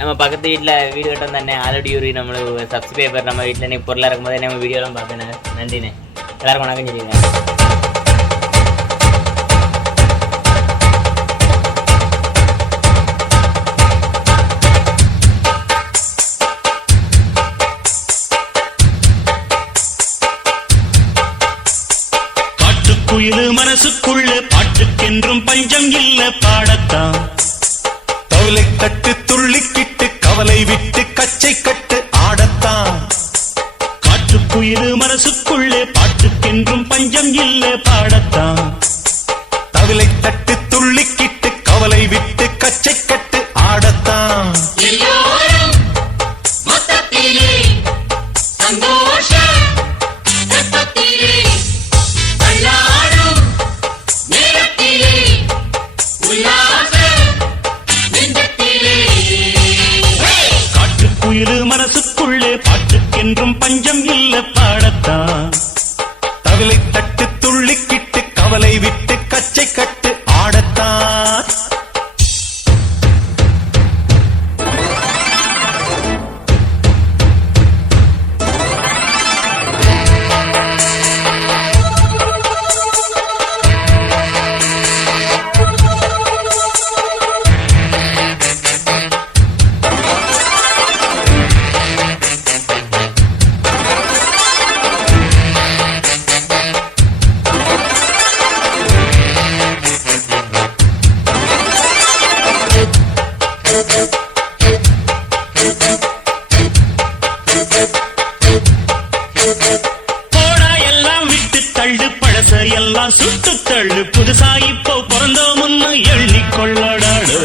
நம்ம பக்கத்து வீட்டில் வீடு கட்டம் தானே ஆல்ரெடி ஒரு நம்மளுக்கு சப்ஸ்கிரைபர் நம்ம வீட்டில் நீ பொருளாக இருக்கும்போது நம்ம வீடியோலாம் பார்ப்பேன். நன்றிண்ணே. எல்லாருக்கும் வணக்கம் சொல்லிடுங்க. குயிலு மனசுக்குள்ள பாட்டுக்கென்றும் பஞ்சம் இல்ல பாடத்தான். தவளை தட்டு துள்ளிக்கிட்டு கவலை விட்டு கச்சை கட்டு ஆடத்தான். காட்டுக்குயிலு மனசுக்குள்ள பாட்டுக்கென்றும் பஞ்சம் இல்ல பாடத்தான். தவளை தட்டு துள்ளிக்கிட்டு கவலை விட்டு கச்சை கட்டு ஆடத்தான். காட்டுக்குயிலு மனசுக்குள்ளே பாட்டுக்கென்றும் பஞ்சம் இல்ல பாடத்தான். தவிலை தட்டு துள்ளிக்கிட்டு கவலை விட்டு கச்சை கட்டு ஆடத்தான். எல்லாம் சுட்டு தள்ளு புதுசா இப்போ பிறந்தோம்னு எண்ணிக்கொள்ளடாடு.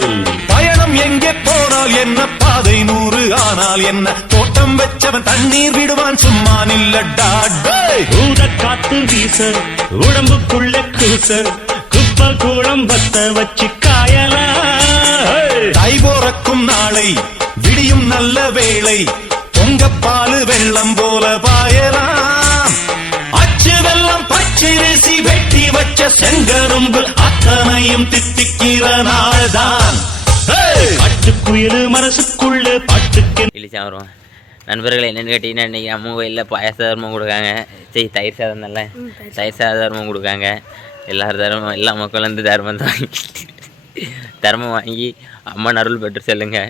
பயணம் எங்கே போனால் என்ன பாதை 100 ஆனால் என்ன தோட்டம் வச்சவன் தண்ணீர் விடுவான் சும்மா நில்லடா. ஊத காத்து வீச உடம்புக்குள்ள கூச குப்பை கூடம் பத்த வச்சு காயலா. தை போறக்கும் நாளை விடியும் நல்ல வேளை பொங்கப்பாலு வெள்ளம் போல பாயலாம். அச்சு வெள்ளம் பச்சரிசி வெட்டி வச்ச செங்கரும்பு அத்தனையும் தித்திக்கிற நாள்தான். காட்டுக்குயிலு மனசுக்குள்ள பாட்டுக்கு வரும். நண்பர்கள் என்னென்னு கேட்டிங்கன்னா இன்றைக்கி அம்மா கோயிலில் பாயச தர்மம் கொடுக்காங்க. சரி தயிர் சாதம் நல்ல தயிர் சாத தர்மம் கொடுக்காங்க. எல்லாரும் எல்லா மக்களும் வந்து தர்மம் வாங்கி அம்மன் அருள் பெற்று செல்லுங்க.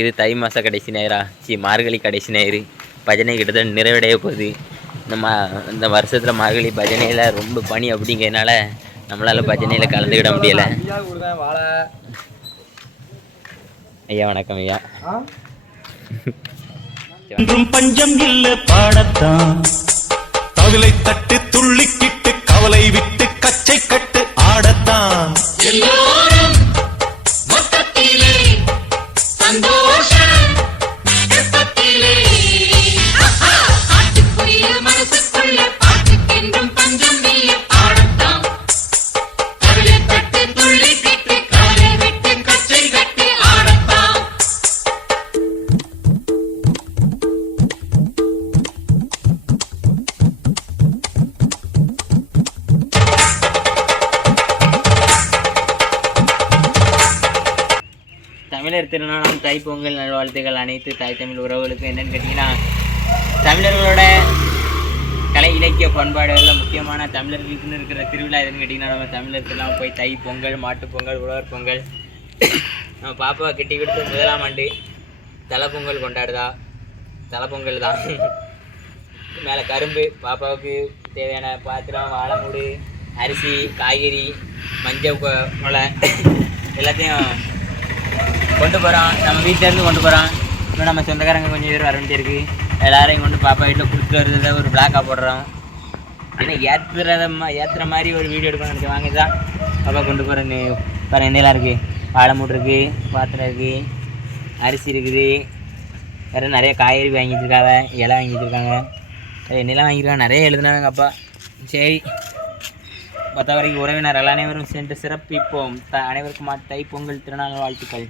இது தை மாத கடைசி ஞாயிறா மார்கழி கடைசி ஞாயிறு. பஜனை கிட்டத்தட்ட நிறைவடைய போகுது. இந்த வருஷத்தில் மார்கழி பஜனையில் ரொம்ப பனி அப்படிங்கிறதுனால நம்மளால் பஜனையில் கலந்துக்கிட முடியலை. ஐயா வணக்கம் ஐயா. பஞ்சம் இல்ல பாடத்தான். தவிலை தட்டு துள்ளிக்கிட்டு கவலை விட்டு கச்சை கட்டு ஆடத்தான். தமிழர் திருநாளாம் தைப்பொங்கல் நல்வாழ்த்துக்கள் அனைத்து தாய் தமிழ் உறவுகளுக்கும். என்னென்னு கேட்டிங்கன்னா தமிழர்களோட கலை இலக்கிய பண்பாடுகளில் முக்கியமான தமிழர்களுக்குன்னு இருக்கிற திருவிழா எதுன்னு கேட்டிங்கன்னா நம்ம தமிழர்கள்லாம் போய் தை பொங்கல் மாட்டுப்பொங்கல் உழவர் பொங்கல். நம்ம பாப்பாவை கட்டி கொடுத்து 1ஆம் ஆண்டு தலைப்பொங்கல் கொண்டாடுதா. தலைப்பொங்கல் தான். மேலே கரும்பு பாப்பாவுக்கு தேவையான பாத்திரம் வாழைமூடு அரிசி காய்கறி மஞ்சள் கொலை எல்லாத்தையும் கொண்டு போகிறோம். நம்ம வீட்டிலேருந்து கொண்டு போகிறோம். இன்னும் நம்ம சொந்தக்காரங்க கொஞ்சம் பேர் வர வேண்டியிருக்கு. எல்லாரையும் கொண்டு பாப்பா வீட்டில் கொடுத்துட்டு வருறத ஒரு பிளாக்காக போடுறோம். ஏன்னா ஏற்றுற மாதிரி ஒரு வீடியோ எடுக்கணும்னு நினைக்க வாங்க தான் பாப்பா கொண்டு போகிறேன்னு பாரு. என்னெல்லாம் இருக்குது வாழை மூடு இருக்குது பாத்திரம் இருக்குது அரிசி இருக்குது வேறு நிறைய காய்கறி வாங்கி வச்சுருக்காங்க இலை வாங்கி வச்சுருக்காங்க என்னெல்லாம் வாங்கியிருக்காங்க நிறைய எழுதுனாங்க அப்பா. சரி மற்ற வரைக்கும் உறவினர் அனைவரும் சென்று சிறப்பிப்போம். அனைவருக்கும் தை பொங்கல் திருநாள் வாழ்த்துக்கள்.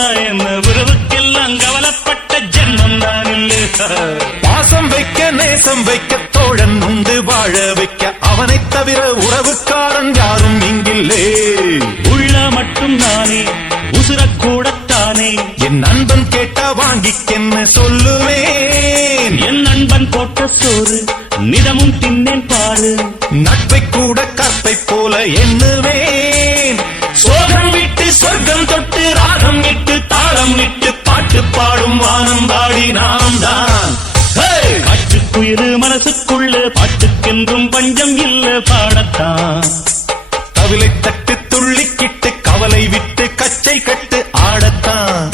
வந்தா என்ன உறவுக்கெல்லாம் கவலைப்பட்ட ஜென்மம் தான் இல்லை. பாசம் வைக்க நேசம் வைக்க தோழன் உண்டு வாழ வைக்க அவனைத் தவிர உறவுக்காரன் யாரும் இங்கில்லே. உள்ள மட்டும் நானே உசுரக்கூடத்தானே என் நண்பன் கேட்டா வாங்கிக்கென்ன சொல்லுவேன். என் நண்பன் போட்ட சோறு நிதமும் தின்னேன் பாரு. நட்பை கூட கற்பை போல எண்ணுவேன். சோகம் விட்டு சொர்க்கம் தொட்டு ராகம் இட்டு தாளம் இட்டு பாட்டு பாடும் வானம் பாடி நாம் தான். காற்றுக்குயிரு மனசுக்குள்ள பாட்டுக்கென்றும் பஞ்சம் இல்ல பாடத்தான். தவிலை தட்டு துள்ளிக்கிட்டு கவலை விட்டு கச்சை கட்டு ஆடத்தான்.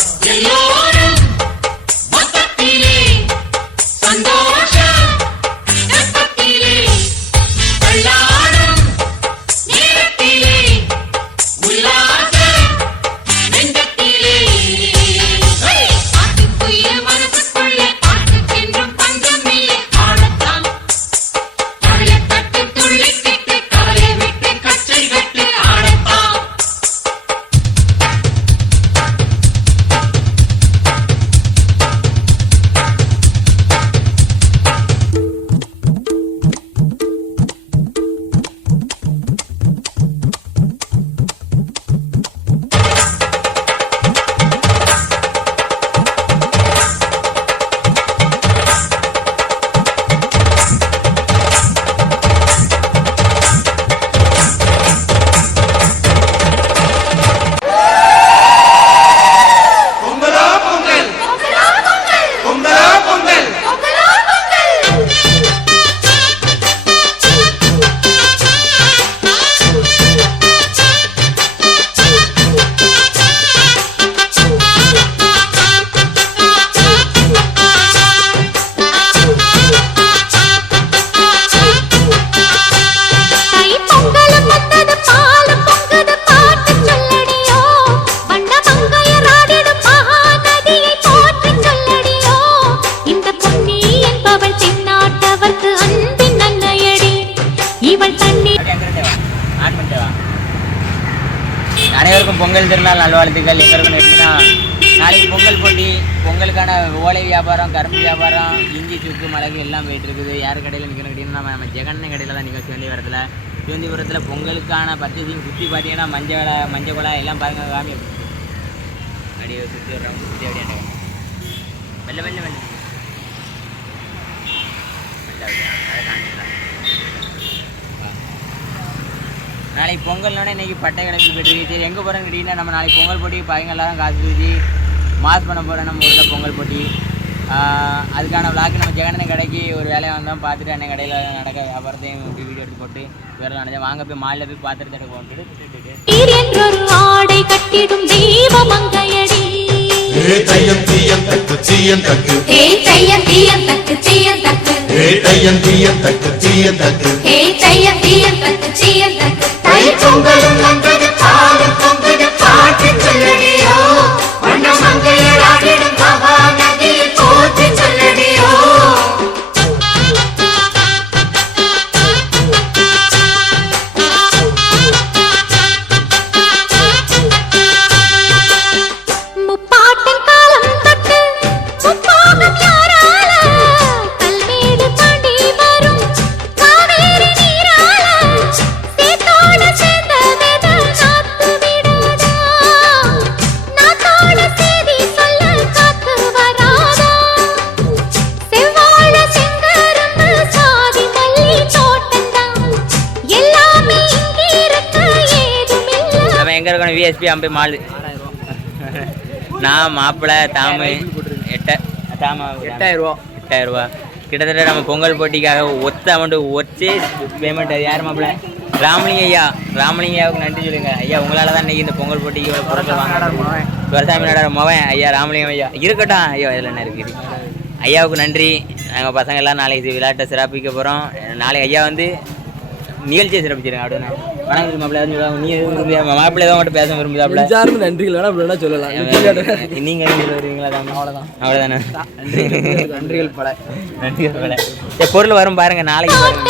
அனைவருக்கும் பொங்கல் திருநாள் நல்வாழ்த்துக்கள். எங்களுக்கும் எப்படின்னா நாளைக்கு பொங்கல் போட்டி, பொங்கலுக்கான ஓலை வியாபாரம், கரும்பு வியாபாரம், இஞ்சி சுக்கு மிளகு எல்லாம் போயிட்டு இருக்குது. யார் கடையில் நிற்கணும் கேட்டீங்கன்னா நம்ம ஜெகண்ண கடையில் தான் நிற்கும். சிவந்திபுரத்தில் பொங்கலுக்கான பர்ச்சேசிங் சுற்றி பார்த்தீங்கன்னா மஞ்சள் குழா எல்லாம் பாருங்கள். காமி அப்படியே சுற்றி வர்றவங்க சுற்றி அப்படியே வெள்ளை வெள்ளை வெள்ளை நாளைக்கு பொங்கல்னோட இன்றைக்கி பட்டை கடைக்கு போயிட்டு சரி எங்கே போகிறோன்னு கேட்டிங்கன்னா நம்ம நாளைக்கு பொங்கல் போட்டி பையங்க எல்லாரும் காசு தூச்சி மாஸ் பண்ண போகிறோம். நம்ம ஊரில் பொங்கல் போட்டி அதுக்கான விளாக்கு நம்ம ஜெகண்ணன் கடைக்கு ஒரு வேலையை வந்தோம். பார்த்துட்டு அன்னை கடையில் நடக்க வியாபாரத்தையும் வீடியோ எடுத்து போட்டு வேறு நினைச்சா வாங்க போய் மாலில் போய் பார்த்துட்டு எடுக்க எங்கே இருக்கணும் விஎஸ்பி அம்பை மாலு. நான் மாப்பிள்ளை தாமு 8,000 கிட்டத்தட்ட நம்ம பொங்கல் போட்டிக்காக ஒத்த அமௌண்ட்டு ஒச்சே பேமெண்ட். அது யார் மாப்பிள்ளை? ராமலிங்க ஐயாவுக்கு நன்றி சொல்லுங்க ஐயா. உங்களால் தான் இன்றைக்கி இந்த பொங்கல் போட்டிக்கு இவ்வளோ பொருட்கள் வாங்க. துரசாமி நடார மவன் ஐயா ராமலிங்கம் ஐயா இருக்கட்டும். ஐயா இதில் என்ன இருக்குது? ஐயாவுக்கு நன்றி. நாங்கள் பசங்க எல்லாம் நாளைக்கு விளையாட்டை சிறப்பிக்க போகிறோம். நாளைக்கு ஐயா வந்து நிகழ்ச்சியை சிறப்பிச்சிருங்க அப்படின்னு. வணக்கம் மாப்பிள்ளை நீ மாப்பிள்ளை தான் மட்டும் பேச விரும்புதாப்பிள்ள. நன்றிகள் வேணா அப்படின்னா சொல்லலாம். நீங்கள் வருவீங்களா? அவ்வளோதானே. நன்றிகள் பல. பொருள் வரும் பாருங்க நாளைக்கு பாருங்க.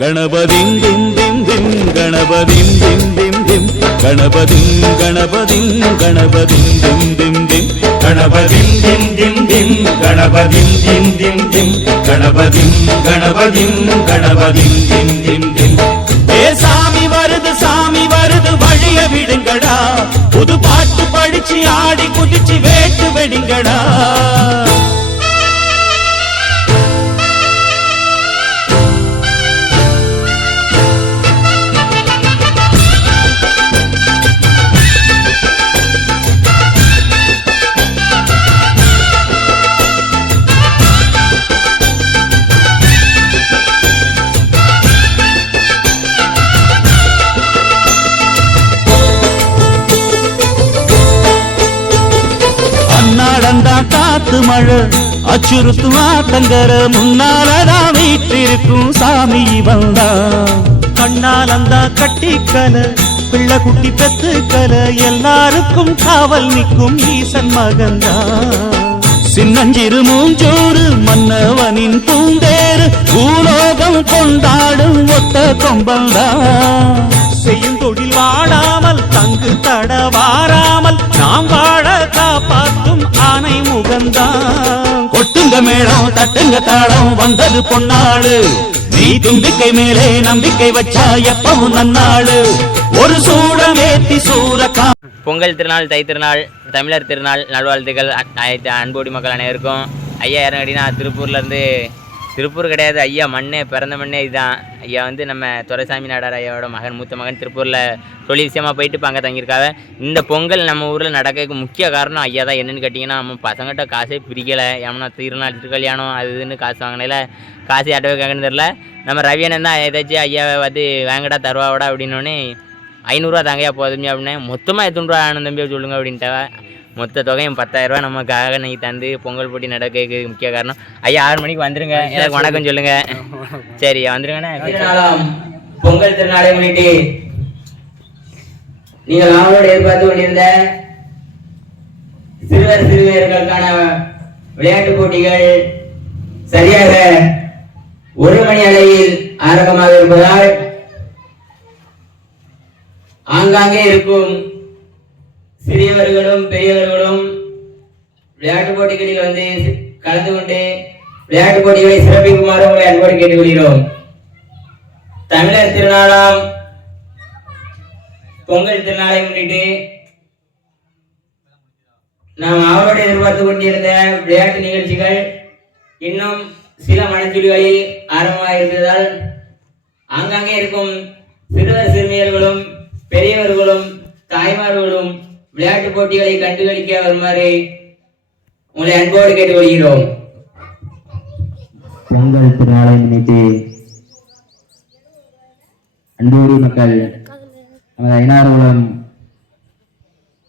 கணபதிம் திம் திம் திம் கணபதிம் திம் திம் திம் கணபதிம் கணபதிம் கணபதிம் திம் திம் திம் கணபதிம் திம் திம் திம் கணபதிம் திம் திம் திம் கணபதிம் கணபதிம் கணபதிம் திம் திம் திம் ஏ சாமி வருது வழிய விடுங்கடா புது பாட்டு படிச்சு ஆடி குதிச்சு வேட்டு வெடிங்கடா காத்து மழை அச்சுறுத்தும் ஆத்தங்கர முன்னாலதான் வீட்டிருக்கும் சாமி வந்தா கண்ணாலந்தா கட்டிக்கல பிள்ளை குட்டி பெத்துக்கல எல்லாருக்கும் காவல் நிற்கும் ஈசன் மகந்தா சின்னஞ்சிறு மூஞ்சோறு மன்னவனின் பூந்தேறு பூலோகம் கொண்டாடும் ஒத்த கொம்பந்தா செய்யும் தொழில் வாடாமல் தங்கு தட வாராமல் நாம் வாழ காப்பாற்றும் ஆனை முகந்தான் கொட்டுங்க மேளம் தட்டுங்க தாளம் வந்தது பொன்னாடு நீ தும்பிக்கை மேலே நம்பிக்கை வச்சா எப்பவும் நன்னாடு ஒரு சூடமேத்தி சூரக்கா பொங்கல் திருநாள் தை திருநாள் தமிழர் திருநாள் நல்வாழ்த்துக்கள் அன்போடி மக்கள் அனைவருக்கும். ஐயா இறங்கடினா திருப்பூர் கிடையாது, ஐயா மண்ணே பிறந்த மண்ணே இதுதான். ஐயா வந்து நம்ம துரைசாமி நாடார் ஐயாவோட மூத்த மகன் திருப்பூரில் தொழில் விஷயமாக போயிட்டு இப்போ அங்கே தங்கியிருக்காங்க. இந்த பொங்கல் நம்ம ஊரில் நடக்கிறதுக்கு முக்கிய காரணம் ஐயா தான். என்னென்னு கேட்டிங்கன்னா, நம்ம பசங்கள்கிட்ட காசே பிரிக்கலை. ஏன்னா திருநாள் திருக்கல்யாணம் அது இதுன்னு காசு வாங்கினால காசு யாட்ட வைக்காங்கன்னு தெரில. நம்ம ரவியனன் தான் ஏதாச்சும் ஐயாவை வந்து வாங்கடா தருவாவோடா அப்படின்னோடனே 500 தாங்கயா போதுமே அப்படின்னே. மொத்தமாக 800 ஆனந்தம்பியாக சொல்லுங்க அப்படின்ட்டாவ. மொத்த தொகையும் 10,000 நமக்காக நீங்கள் தந்து பொங்கல் போட்டி நடக்க முக்கிய காரணம். ஐயா 6 மணிக்கு வந்துருங்க, எனக்கு வணக்கம் சொல்லுங்க. சரி வந்துருங்கண்ணா. பொங்கல் திருநாளை முன்னிட்டு நீங்கள் அவளோடு எதிர்பார்த்து கொண்டிருந்த சிறுவர்களுக்கான விளையாட்டு போட்டிகள் சரியாக 1 மணி அளவில் ஆரம்பமாக இருப்பதால் ஆங்காங்கே இருக்கும் சிறியவர்களும் பெரியவர்களும் விளையாட்டு போட்டிகளில் வந்து கலந்து கொண்டு விளையாட்டு போட்டிகளை சிறப்பிக்குமாறு உங்களை அன்போடு கேட்டுக்கொள்கிறோம். தமிழர் திருநாளாம் பொங்கல் திருநாளை முன்னிட்டு நாம் அவரோடு எதிர்பார்த்து கொண்டிருந்த விளையாட்டு நிகழ்ச்சிகள் இன்னும் சில மணித்துளிகளில் ஆரம்பமாக இருந்ததால் ஆங்காங்கே இருக்கும் சிறுவர் சிறுமியர்களும் பெரியவர்களும் தாய்மார்களும் விளையாட்டு போட்டிகளை கண்டுகளிக்க வருமாறு உங்களை அன்போடு கேட்டுக்கொள்கிறோம். பொங்கல் திருநாளை முன்னிட்டு அன்போடி மக்கள் நமது ஐநாறுகுளம்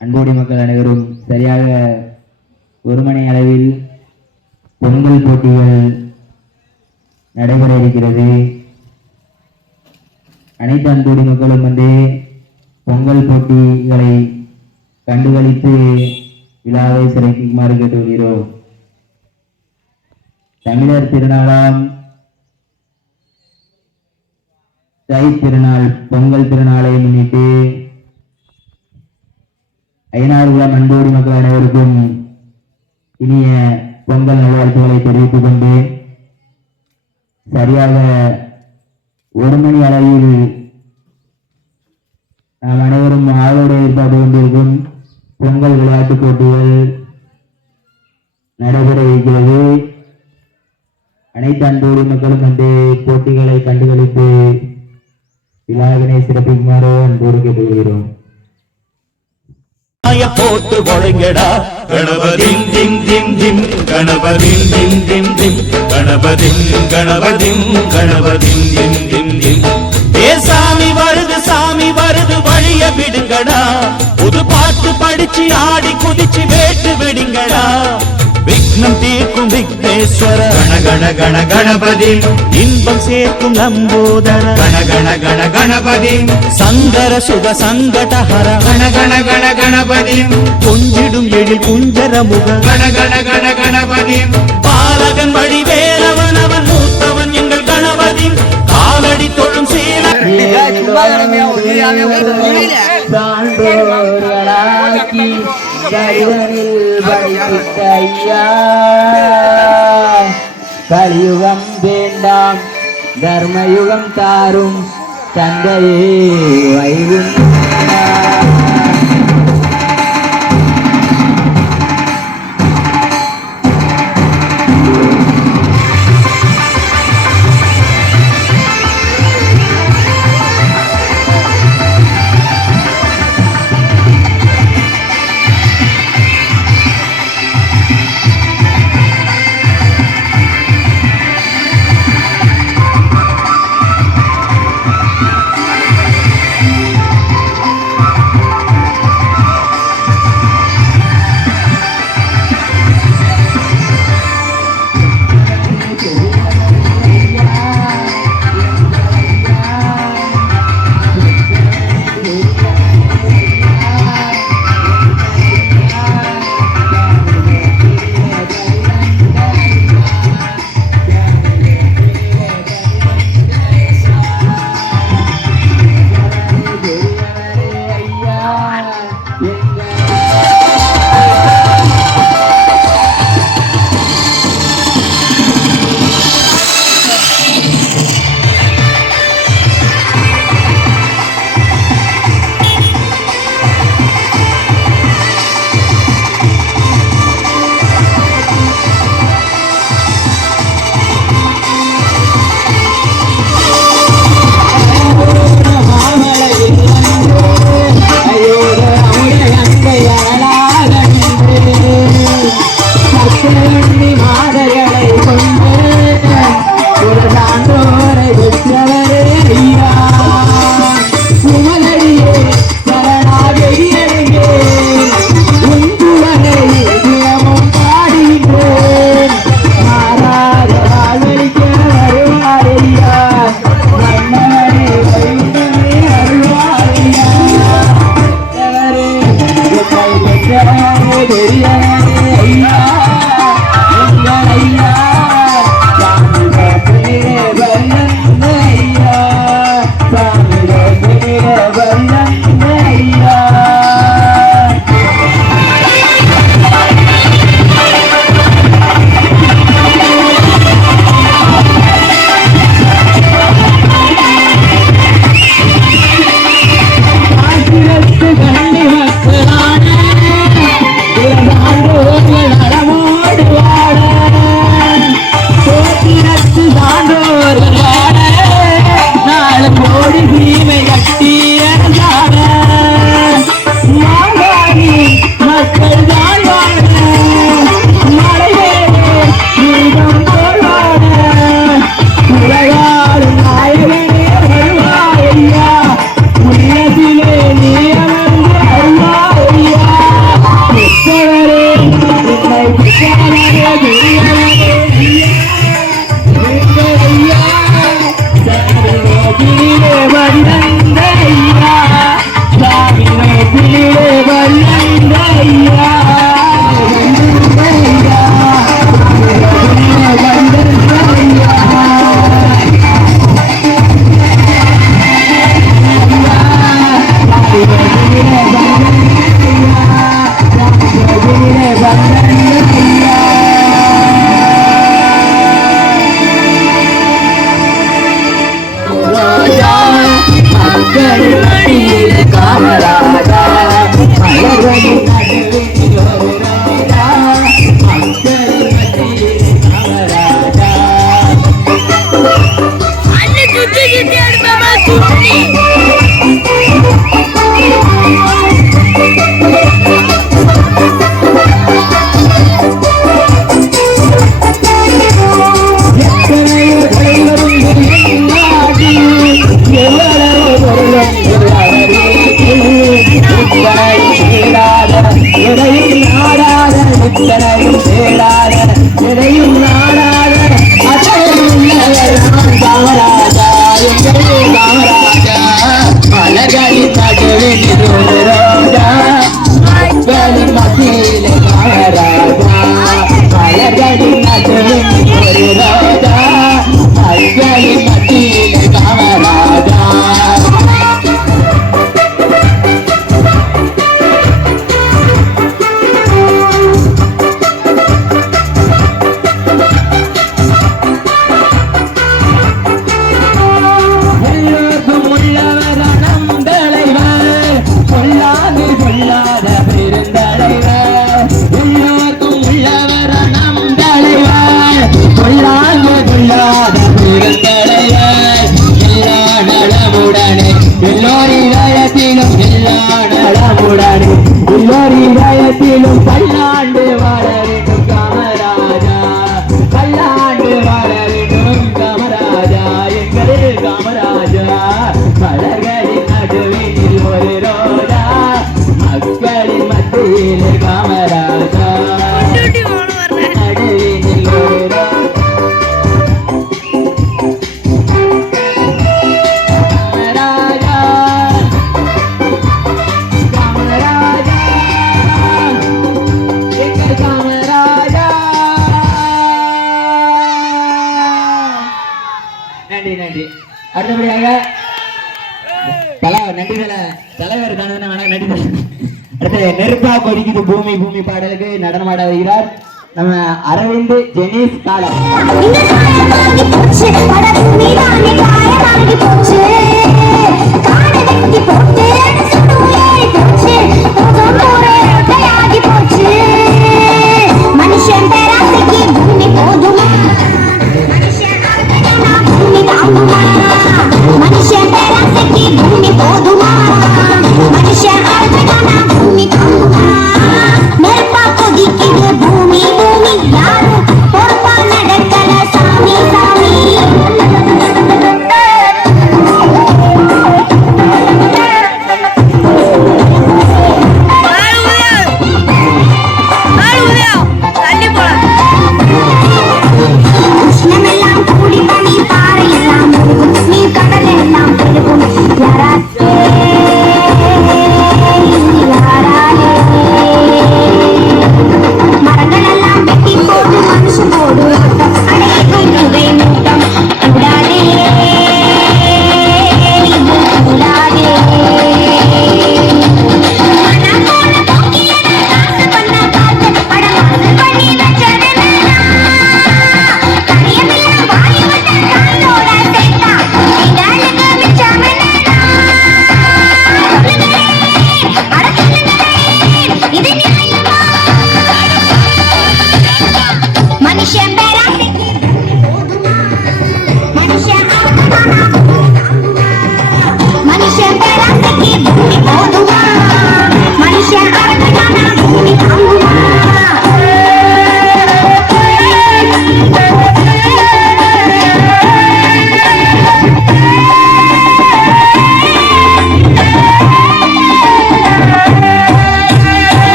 அன்போடி மக்கள் அனைவரும் சரியாக 1 மணி அளவில் பொங்கல் போட்டிகள் நடைபெற இருக்கிறது. அனைத்து அன்போடி மக்களும் வந்து பொங்கல் போட்டிகளை கண்டுகளித்து விழாவை சிறப்பிக்குமாறு கேட்டுக்கொள்கிறோம். தமிழர் திருநாளாம் தை திருநாள் பொங்கல் திருநாளை முன்னிட்டு ஐநாறுகுளம் அன்போடி மக்கள் அனைவருக்கும் இனிய பொங்கல் நல்வாழ்த்துக்களை தெரிவித்துக் கொண்டு சரியாக 1 மணி அளவில் நாம் அனைவரும் ஆளோடு ஏற்பாடு கொண்டிருக்கும் பொங்கல் விளையாட்டுப் போட்டிகள் நடைபெற இருக்கிறது. அனைத்து அன்போடி மக்களும் வந்து போட்டிகளை கண்டுகளித்து விழாவினை சிறப்பிக்குமாறு அன்போடு கேட்டுக்கொள்கிறோம். போட்டு ஒழுங்கடா கணபதிம் திம் திம் திம் கணபதிம் திம் திம் திம் கணபதிம் கணபதிம் கணபதிம் திம் திம் திம் ஏ சாமி வருது வழிய விடுங்கடா புது பாட்டு படிச்சு ஆடி குதிச்சு வேட்டு வெடிங்கடா விக்னம் தீர்க்கும் விக்னேஸ்வர கண கண கண கணபதி இன்பம் சேர்க்கும் லம்போதர கண கண கண கணபதி சந்தர சுக சங்கடஹர கண கண கண கணபதி கொஞ்சிடும் எழில் குஞ்சர முக கண கண கண கணபதி பாலகன் வழி வேலவன் அவன் மூத்தவன் எங்கள் கணபதி காலடி சான்றோர்களாக்கி கருவனில் படித்த ஐயா கலியுகம் வேண்டாம் தர்மயுகம் தாரும் தந்தையே வைகுண்டா. Raja, மேலும் பல்லாண்டு வாழ வேண்டும் காமராஜா, பல்லாண்டு வாழ வேண்டும் காமராஜா, எங்கள் காமராஜா. மலர்களின் நடுவினில் ஒரு ரோஜா, மக்களின் மத்தியில் காமராஜா, நடுவினில் ஒரு ரோஜா. நன்றி நன்றி. அடுத்தபடியாக தலைவர் தானே நன்றி. அடுத்து நெருப்பா கொதிக்குது பூமி பூமி பாடலுக்கு நடனமாட வருகிறார் நம்ம அரவிந்த் ஜெனீஸ் காலம்.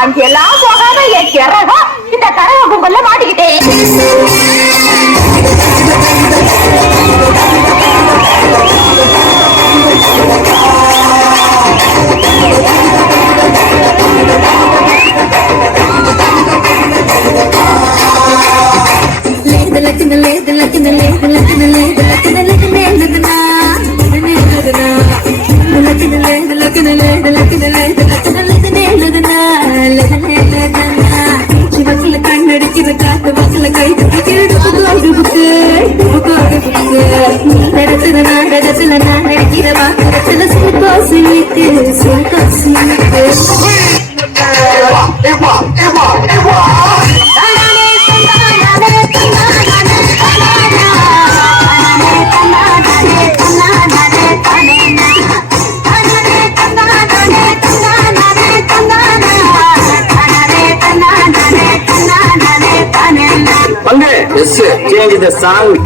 அங்கெல்லாம் போகாம என் கிறகம் இந்த கரக கும்பல்ல மாட்டிக்கிட்டேன். கண்ணடிக்கிற காத்து பக்கல கை நாடகத்துல நான் நடிக்கிற வாக்கரத்துல சில்காசி and change the sound.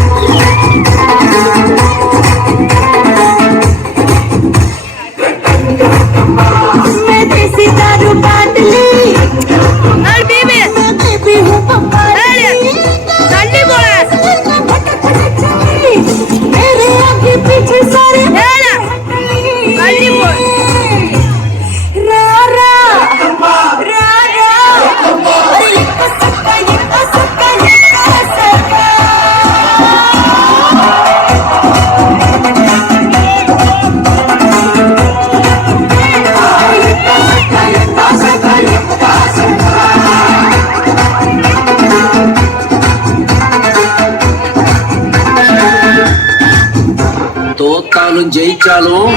தோத்தாலும் ஜெயிச்சாலும்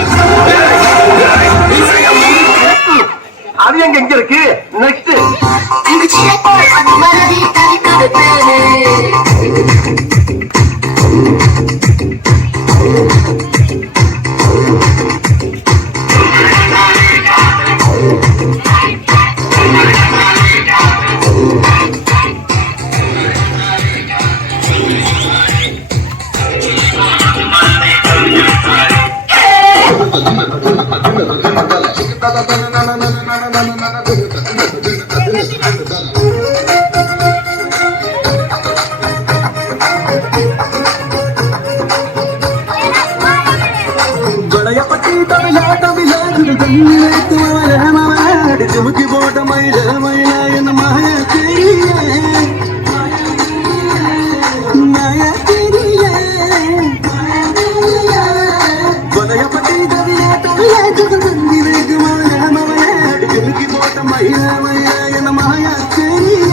அது எங்க இருக்கு நெக்ஸ்ட் ஜமுக்கி போட்ட மயில மயில என்ன மாய தெரிய மாய தெரிய வலையப்பட்டி தவிர தவிர ஜுகந்திக்கு மாய மய ஜமுக்கி போட்ட மயில மயில என்ன மாய தெரிய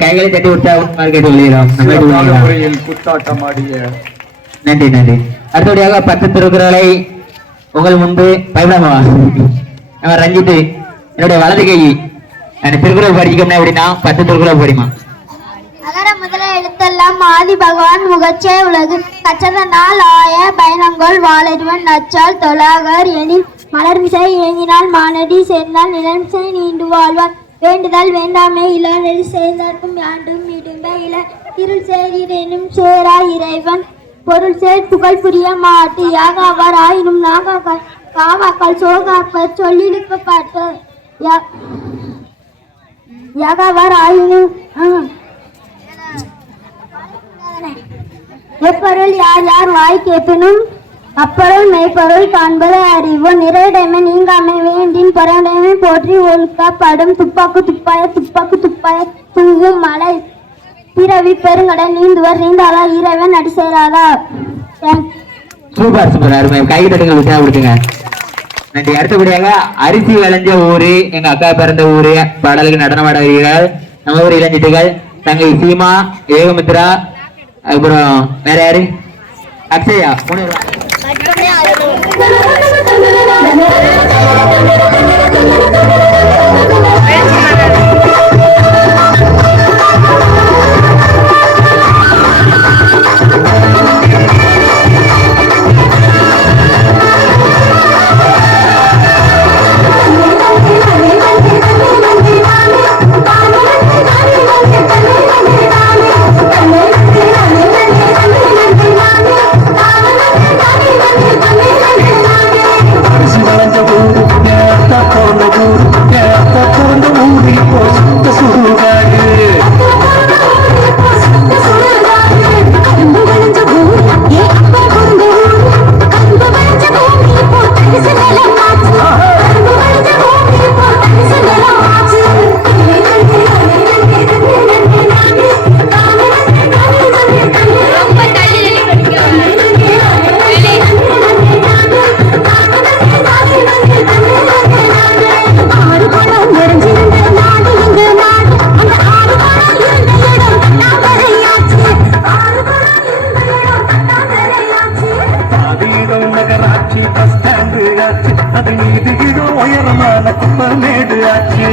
கைகளை தட்டி குத்தாட்டமாடிய நன்றி நன்றி. அடுத்தபடியாக 10 திருக்குறளை உங்கள் முன்பு பயப்படாமா ரஞ்சித் என்னுடைய வலது கை திருக்குறள் படிக்கணும் அப்படின்னா 10 திருக்குறள் படிமா. அகர முதல எழுத்தெல்லாம் ஆதி பகவான் முகச்சே உலகு கச்சதனால் ஆய பயணங்கொள் வாழறிவன் நச்சால் தொழாகர் எனில் மலர்மிசை ஏங்கினால் மானடி சேர்ந்தால் நிலமிசை நீண்டு வாழ்வார் வேண்டுதல் வேண்டாமே இளநெறி சேர்ந்தார்க்கும் யாண்டும் இடும்ப இள இருள் சேரினும் சேரா இறைவன் பொருள் சேர் புகழ் புரிய மாட்டு யாகாவார் ஆயினும் நாகாக்கள் காவாக்கள் சோகாப்பர் சொல்லிழுக்கப்பட்டு யாகாவார் ஆயினும் எப்பொருள் யார் யார் வாய் கேட்பினும் அப்பொருள் மெய்ப்பொருள் காண்பது அறிவு நிறைடைமை நீங்காமை வேண்டின் பரடைமை போற்றி ஒழுக்கப்படும் துப்பாக்கு துப்பாய தூங்கும் மலை பிறவி பெருங்கடல் நீந்துவர் நீந்தாளர் இறைவன் அடி சேராதா. சூப்பர் சூப்பர் அருமை. கை தட்டுங்க உற்சாகப்படுத்துங்க. நன்றி. அடுத்தபடியாக அரிசி விளைஞ்ச ஊரு எங்க அக்கா பிறந்த ஊரு பாடலுக்கு நடனம் ஆடுகிறீர்கள் நம்ம ஊர் இளைஞர்கள் தங்கை சீமா ஏகமித்ரா அப்புறம் வேற யாரு அக்ஷயா 3 அது நீதியிடும் உயரமான குப்பமேடு ஆச்சு.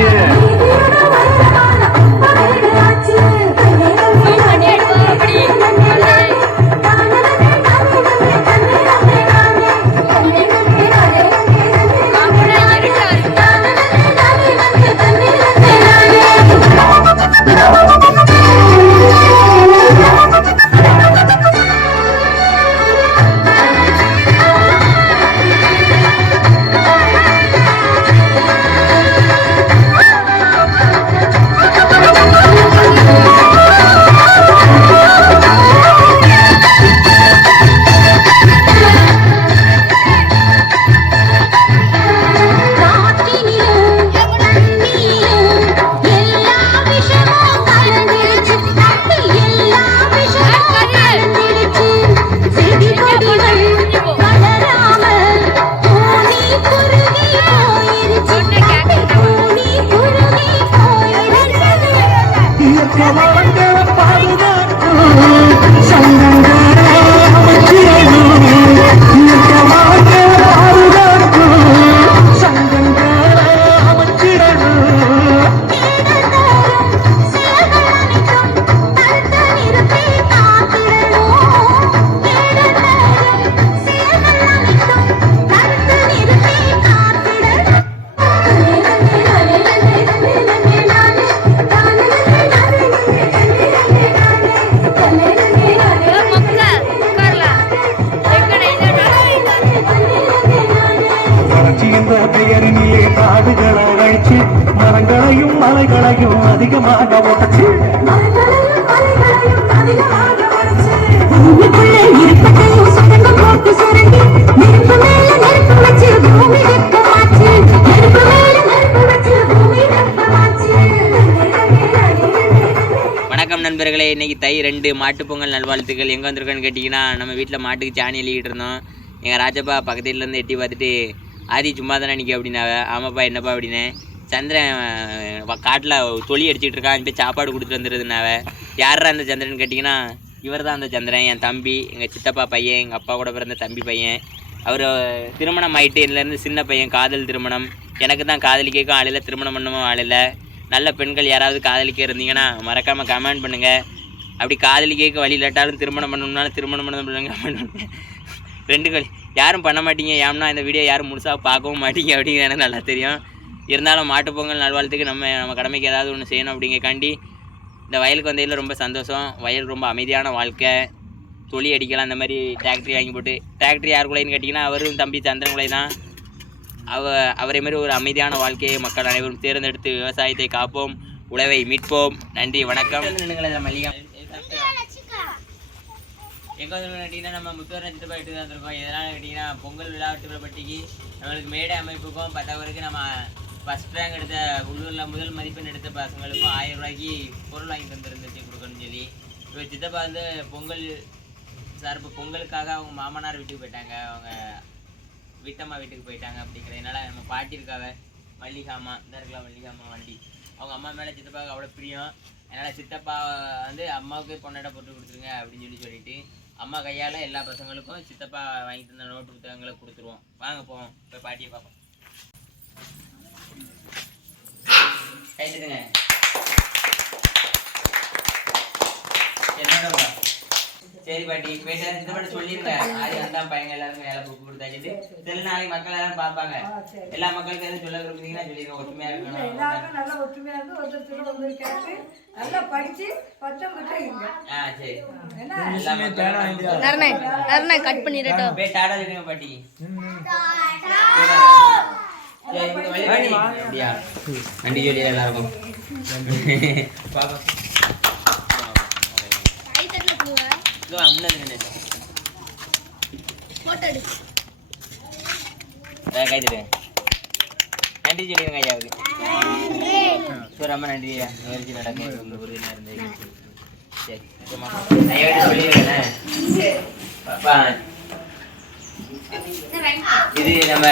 பெயரினிலே காடுகளை அழிச்சு மரங்களையும் மலைகளையும் அதிகமாக உடைச்சு வணக்கம் நண்பர்களே, இன்னைக்கு தை 2 மாட்டுப்பொங்கல் நல்வாழ்த்துக்கள். எங்கே வந்திருக்கோன்னு கேட்டிங்கன்னா, நம்ம வீட்டில் மாட்டுக்கு சாணி எழுதிட்டு இருந்தோம். எங்கள் ராஜப்பா பக்கத்துலேருந்து எட்டி பார்த்துட்டு ஆதி சும்மா தானே நிற்க அப்படின்னாவ. ஆமாப்பா என்னப்பா அப்படின்னு. சந்திரன் காட்டில் தொழி அடிச்சுட்டு இருக்கான், போய் சாப்பாடு கொடுத்துட்டு வந்துடுதுனாவ. யாரா அந்த சந்திரன் கேட்டிங்கன்னா, இவர் தான் அந்த சந்திரன், என் தம்பி, எங்கள் சித்தப்பா பையன், எங்கள் அப்பா கூட பிறந்த தம்பி பையன். அவர் திருமணம் ஆகிட்டு இதுலேருந்து சின்ன பையன், காதல் திருமணம். எனக்கு தான் காதலிக்கும் ஆளில், திருமணம் பண்ணவும் ஆளில். நல்ல பெண்கள் யாராவது காதலிக்க இருந்தீங்கன்னா மறக்காமல் கமெண்ட் பண்ணுங்கள். அப்படி காதலிக்க வழி இல்லாட்டாலும் திருமணம் பண்ணணும்னாலும் திருமணம் பண்ண பண்ணுங்க, கமெண்ட் பண்ணுங்கள். 2 யாரும் பண்ண மாட்டீங்க, ஏம்னா இந்த வீடியோ யாரும் முழுசாக பார்க்கவும் மாட்டீங்க அப்படிங்கிற எனக்கு நல்லா தெரியும். இருந்தாலும் மாட்டுப்பொங்கல் நல்வாழ்த்துக்கு நம்ம கடமைக்கு ஏதாவது ஒன்று செய்யணும் அப்படிங்கக்காண்டி இந்த வயலுக்கு வந்ததில் ரொம்ப சந்தோஷம். வயல் ரொம்ப அமைதியான வாழ்க்கை, தொழி அடிக்கலாம். அந்த மாதிரி டிராக்டரி வாங்கி போட்டு, டிராக்டரி யார் கூடன்னு கேட்டிங்கன்னா அவரும் தம்பி சந்திரன் கூட தான். அவரை மாதிரி ஒரு அமைதியான வாழ்க்கையை மக்கள் அனைவரும் தேர்ந்தெடுத்து விவசாயத்தை காப்போம், உழவை மீட்போம். நன்றி, வணக்கம். மல்லிகா எங்கே வந்து கேட்டிங்கன்னா, நம்ம முத்தூர் நட்சத்திர போயிட்டு தான் இருக்கோம். எதனால் கேட்டிங்கன்னா, பொங்கல் விழாட்டு பட்டிக்கு நம்மளுக்கு மேடை அமைப்புக்கும் பத்தவருக்கு நம்ம ஃபஸ்ட் ரேங்க் எடுத்த உள்ளூரில் முதல் மதிப்பெண் எடுத்த பசங்களுக்கும் 1000 ரூபாய்க்கு பொருள் வாங்கி தந்துருந்துச்சு கொடுக்கணும்னு சொல்லி. இப்போ சித்தப்பா வந்து பொங்கலுக்காக அவங்க மாமனார் வீட்டுக்கு போயிட்டாங்க, அவங்க வீட்டம்மா வீட்டுக்கு போயிட்டாங்க. அப்படிங்கிறதுனால நம்ம பாட்டி இருக்காவ மல்லிகாமா, இந்த இருக்கலாம் மல்லிகாமா வண்டி, அவங்க அம்மா மேலே சித்தப்பாவுக்கு அவ்வளோ பிரியம். அதனால் சித்தப்பா வந்து அம்மாவுக்கு பொண்ணாட போட்டு கொடுத்துருங்க அப்படின்னு சொல்லிட்டு அம்மா கையால் எல்லா பசங்களுக்கும் சித்தப்பா வாங்கி தந்த நோட்டு புத்தகங்களை கொடுத்துருவோம். வாங்க போவோம், போய் பாட்டியை பார்ப்போம். கைட்டுங்க என்னோட. சரி பாட்டி போயிட்டு இந்த மட்டும் சொல்லிருங்க, ஆதி வந்தா பையங்க எல்லாருக்கும் வேலை புக்கு கொடுத்தாச்சு. சில நாளைக்கு மக்கள் எல்லாரும் பார்ப்பாங்க. எல்லா மக்களுக்கும் எதுவும் சொல்ல விரும்புறீங்கன்னா சொல்லிடுங்க. ஒற்றுமையா இருக்கணும், எல்லாரும் நல்லா ஒற்றுமையா இருந்து ஒருத்தர் வந்து கேட்டு நல்லா படிச்சு பச்சம் விட்டுறீங்க. சரி கட் பண்ணிடட்டும். போய் டாடா சொல்லுங்க பாட்டி. அப்படியா நன்றி சொல்லி எல்லாருக்கும் பாப்பா. நன்றி சொல்லிடுங்க ஐயாவுக்கு. ரொம்ப நன்றி ஐயா, நிகழ்ச்சி நடக்கும் உறுதியாக இருந்தது. சரி ஐயா சொல்லிடுறேன். இது நம்ம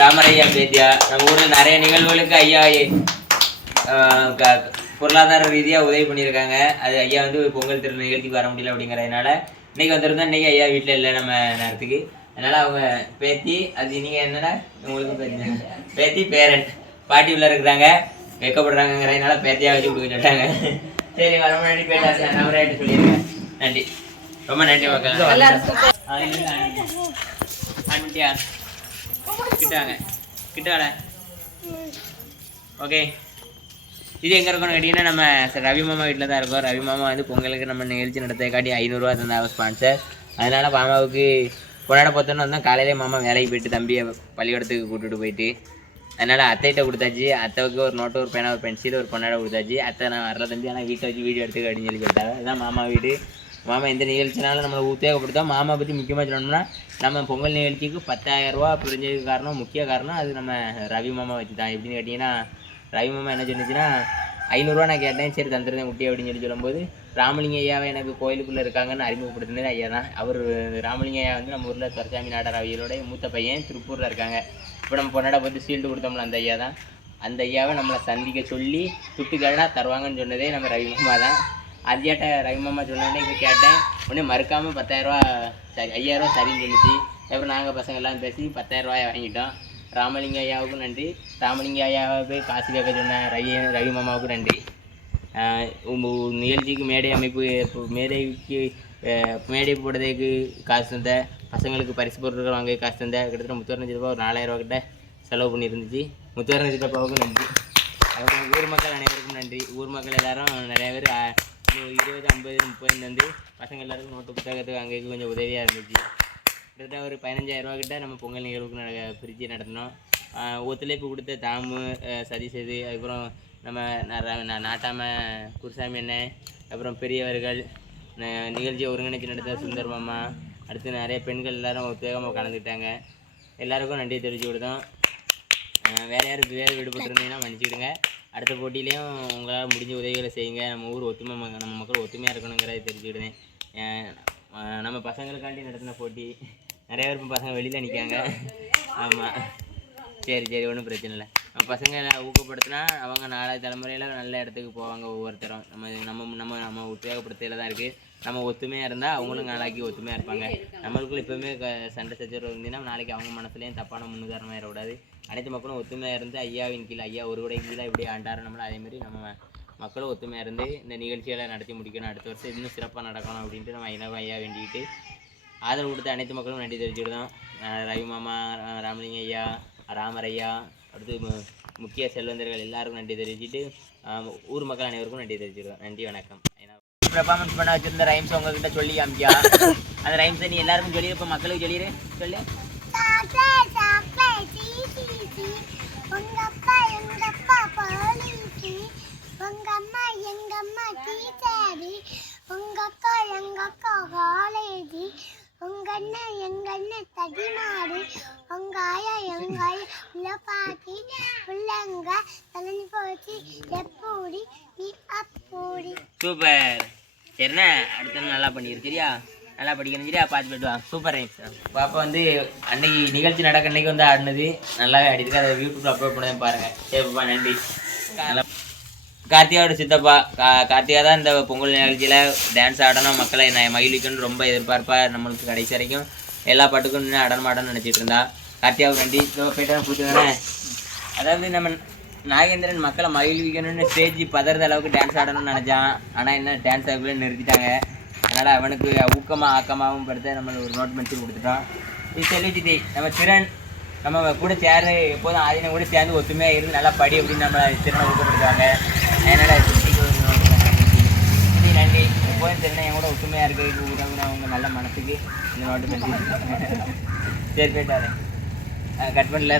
ராமரையா பேத்தியா. நம்ம ஊரில் நிறைய நிகழ்வுகளுக்கு ஐயா பொருளாதார ரீதியாக உதவி பண்ணியிருக்காங்க. அது ஐயா வந்து பொங்கல் திருநாள் நிகழ்ச்சிக்கு வர முடியல அப்படிங்கிறதுனால இன்றைக்கி வந்திருந்தா. இன்றைக்கி ஐயா வீட்டில் இல்லை நம்ம நேரத்துக்கு. அதனால அவங்க பேத்தி அது நீங்கள் என்னடா உங்களுக்கும் பேத்தி பேத்தி பேரன் பாட்டி உள்ள இருக்கிறாங்க வைக்கப்படுறாங்கிறதுனால பேத்தியாக வச்சு கொடுக்க சொல்லிட்டாங்க. சரி வர முன்னாடி போயிட்டாரு நம்பராயிட்டு சொல்லியிருக்கேன். நன்றி, ரொம்ப நன்றி மக்கள். ஆன்ட்டியா கிட்டாங்க கிட்டால ஓகே. இது எங்கே இருக்கோன்னு கேட்டிங்கன்னா நம்ம ரவி மாமா வீட்டில் தான் இருக்கோம். ரவி மாமா வந்து பொங்கலுக்கு நம்ம நிகழ்ச்சி நடத்த காட்டி 500 தந்தாங்க ஸ்பான்சர். அதனால் மாமாவுக்கு கொண்டாட பார்த்தோன்னு வந்தால் காலையிலே மாமா வேலைக்கு போயிட்டு தம்பியை பள்ளிக்கூடத்துக்கு கூப்பிட்டுட்டு போயிட்டு அதனால் அத்தைகிட்ட கொடுத்தாச்சு. அத்தைக்கு ஒரு நோட்டு ஒரு பேனா ஒரு பென்சில் ஒரு பொண்ணாட கொடுத்தாச்சு. அத்தை நான் வரல தம்பி ஆனால் வீட்டை வச்சு வீடியோ எடுத்துக்க அப்படின்னு சொல்லி சொல்லிட்டாங்க. அதுதான் மாமா வீடு. மாமா எந்த நிகழ்ச்சினாலும் நம்மளை உத்வேகப்படுத்தோம். மாமா பற்றி முக்கியமாக சொல்லணும்னா நம்ம பொங்கல் நிகழ்ச்சிக்கு 10,000 ரூபா புரிஞ்சதுக்கு காரணம் முக்கிய காரணம் அது நம்ம ரவி மாமா வச்சு தான். எப்படின்னு கேட்டிங்கன்னா ரவி மாமா என்ன சொன்னிச்சுன்னா 500 ரூபா நான் கேட்டேன், சரி தந்துருந்தேன் முட்டி அப்படின்னு சொல்லி சொல்லும்போது ராமலிங்க ஐயாவை எனக்கு கோயிலுக்குள்ளே இருக்காங்கன்னு அறிமுகப்படுத்தினது ஐயா தான். அவர் ராமலிங்க ஐயா வந்து நம்ம ஊரில் துரசாமி நாடார் அவையோட மூத்த பையன் திருப்பூரில் இருக்காங்க. இப்போ நம்ம பொண்ணாட பார்த்து ஷீல்டு கொடுத்தோம்ல அந்த ஐயா தான். அந்த ஐயாவை நம்மளை சந்திக்க சொல்லி துட்டுக்கடா தருவாங்கன்னு சொன்னதே நம்ம ரவி மாமா தான். ஐயாட்ட ரவி மாமா சொன்னோடனே இங்கே கேட்டேன். உடனே மறுக்காமல் 10,000 ரூபா சரி 5,000 ரூபா சரின்னு சொல்லிச்சு. அப்புறம் நாங்கள் பசங்க எல்லாம் பேசி 10,000 ரூபாயை வாங்கிட்டோம். ராமலிங்க ஐயாவுக்கும் நன்றி. ராமலிங்க ஐயாவை போய் காசு கேட்க சொன்ன ரவி மாமாவுக்கும் நன்றி. நிகழ்ச்சிக்கு மேடை அமைப்பு மேடைக்கு மேடை போடுறதுக்கு காசு தந்த, பசங்களுக்கு பரிசு பொருட்கள் வாங்க காசு தந்த, கிட்டத்தட்ட முத்துவரன் சித்தப்பா ஒரு 4,000 ரூபா கிட்ட செலவு பண்ணியிருந்துச்சு. முத்துவரன் சித்தப்பாவுக்கும் நன்றி. அதுக்கப்புறம் ஊர் மக்கள் அனைவருக்கும் நன்றி. ஊர் மக்கள் எல்லாரும் நிறைய பேர் 20, 50, 30 வந்து பசங்க எல்லாருக்கும் நோட்டு புத்தகத்துக்கு அங்கே கொஞ்சம் உதவியாக இருந்துச்சு. கிட்டத்தட்ட ஒரு 15,000 ரூபா கிட்ட நம்ம பொங்கல் நிகழ்வுக்கு பிரித்து நடத்தினோம். ஒத்துழைப்பு கொடுத்த தாமு சதீஷது, அதுக்கப்புறம் நம்ம நாட்டாம குருசாமி அண்ணன், அப்புறம் பெரியவர்கள், நிகழ்ச்சியை ஒருங்கிணைச்சு நடத்த சுந்தர் மாமா, அடுத்து நிறைய பெண்கள் எல்லோரும் உத்வேகமாக கலந்துக்கிட்டாங்க. எல்லாருக்கும் நன்றி தெரிவித்து கொடுத்தோம். வேறு யாரும் வேறு விடுபட்டுருந்தீங்கன்னா மன்னிச்சுக்கிடுங்க. அடுத்த போட்டியிலையும் உங்களால் முடிஞ்ச உதவிகளை செய்யுங்க. நம்ம ஊர் ஒத்துமை நம்ம மக்கள் ஒத்துமையாக இருக்கணுங்கிறத தெரிஞ்சுக்கிடுவேன். நம்ம பசங்களுக்காண்டி நடத்தின போட்டி நிறைய பேர் இப்போ பசங்க வெளியில் நிற்காங்க. ஆமாம், சரி ஒன்றும் பிரச்சனை இல்லை. நம்ம பசங்களை ஊக்கப்படுத்தினா அவங்க நாளைய தலைமுறையில் நல்ல இடத்துக்கு போவாங்க. ஒவ்வொருத்தரும் நம்ம உத்வேகப்படுத்தையில் தான் இருக்குது. நம்ம ஒத்துமையாக இருந்தால் அவங்களும் நாளைக்கு ஒத்துமையாக இருப்பாங்க. நம்மளுக்குள்ள எப்போவுமே சண்டை சச்சரவு இருந்தீங்கன்னா நாளைக்கு அவங்க மனசுலேயும் தப்பான முன்னுதாரணமாக இருக்கக்கூடாது. அனைத்து மக்களும் ஒத்துமையாக இருந்து ஐயாவின் கீழே ஐயா ஒரு கூட கீழே இப்படி ஆண்டாரு நம்மளை அதேமாதிரி நம்ம மக்களும் ஒத்துமையாக இருந்து இந்த நிகழ்ச்சிகளை நடத்தி முடிக்கணும். அடுத்த வருஷம் இன்னும் சிறப்பாக நடக்கணும் அப்படின்ட்டு நம்ம ஐயா வேண்டிக்கிட்டு ஆதரவு கொடுத்த அனைத்து மக்களும் நன்றி தெரிவிச்சுக்கிட்டோம். ரவி மாமா, ராமலிங்க ஐயா, ராமர் ஐயா, அடுத்து முக்கிய செல்வந்தர்கள் எல்லாருக்கும் நன்றி தெரிவிச்சுட்டு ஊர் மக்கள் அனைவருக்கும் நன்றி தெரிவிச்சுக்கிறோம். நன்றி, வணக்கம். பெர்ஃபார்மன்ஸ் பண்ண வச்சிருந்த ரைம்ஸ் உங்ககிட்ட சொல்லி காமிக்கா. அந்த ரைம்ஸை நீ எல்லாருக்கும் சொல்லி இப்போ மக்களுக்கு சொல்லிடு. சொல்லு. உங்க அண்ணன் எங்க அண்ணன் தடிமாடு, உங்க ஆயா எங்க ஆயா உள்ள பாட்டி உள்ளங்க தலனி போச்சு எப்படி நீ அப்படி. சூப்பர். சரிண்ணா, அடுத்த நல்லா பண்ணிடு. சரியா, நல்லா படிக்கணும். சரியா, பார்த்து போய்ட்டு வா. Super rhymes. பாப்பா வந்து அன்னைக்கு நிகழ்ச்சி நடக்க அன்னைக்கு வந்து ஆடினது நல்லாவே ஆடிருக்கு. அதை யூடியூப்ல அப்லோட் பண்ணி பாருங்க. சரிப்பா, நன்றி. கார்த்திகாவோட சித்தப்பா கார்த்திகா தான் இந்த பொங்கல் நிகழ்ச்சியில் டான்ஸ் ஆடணும், மக்களை மகிழ்விக்கணும்னு ரொம்ப எதிர்பார்ப்பாக நம்மளுக்கு கடைசி வரைக்கும் எல்லா பாட்டுக்கும் இன்னும் ஆடணும்னு நினச்சிட்டு இருந்தா. கார்த்திகாவுக்கு நன்றி. போய்ட்டு பிடிச்சதானே. அதாவது நம்ம நாகேந்திரன் மக்களை மகிழ்விக்கணும்னு ஸ்டேஜ் பதறது அளவுக்கு டான்ஸ் ஆடணும்னு நினச்சான். ஆனால் என்ன டான்ஸ் அதுக்குள்ளே நிறுத்திட்டாங்க. அதனால் அவனுக்கு ஊக்கமாக ஆக்கமாகவும் படுத்த நம்ம ஒரு நோட் பென்சில் கொடுத்துட்டோம். இது சொல்லிச்சுட்டு நம்ம திறன் நம்ம கூட சேர்ந்து எப்போதும் ஆதினம் கூட சேர்ந்து ஒத்துமையாக இருந்து நல்லா படி அப்படின்னு நம்மளை திறனை ஊக்கப்படுத்துவாங்க. அதனால் நன்றி. எப்போதும் திறனை என் கூட ஒத்துமையாக இருக்கிறதுக்கு உதவுனா அவங்க நல்ல மனசுக்கு இந்த நோட்டு பென்சில். சரி போயிட்டாரு. கட் பண்ணல.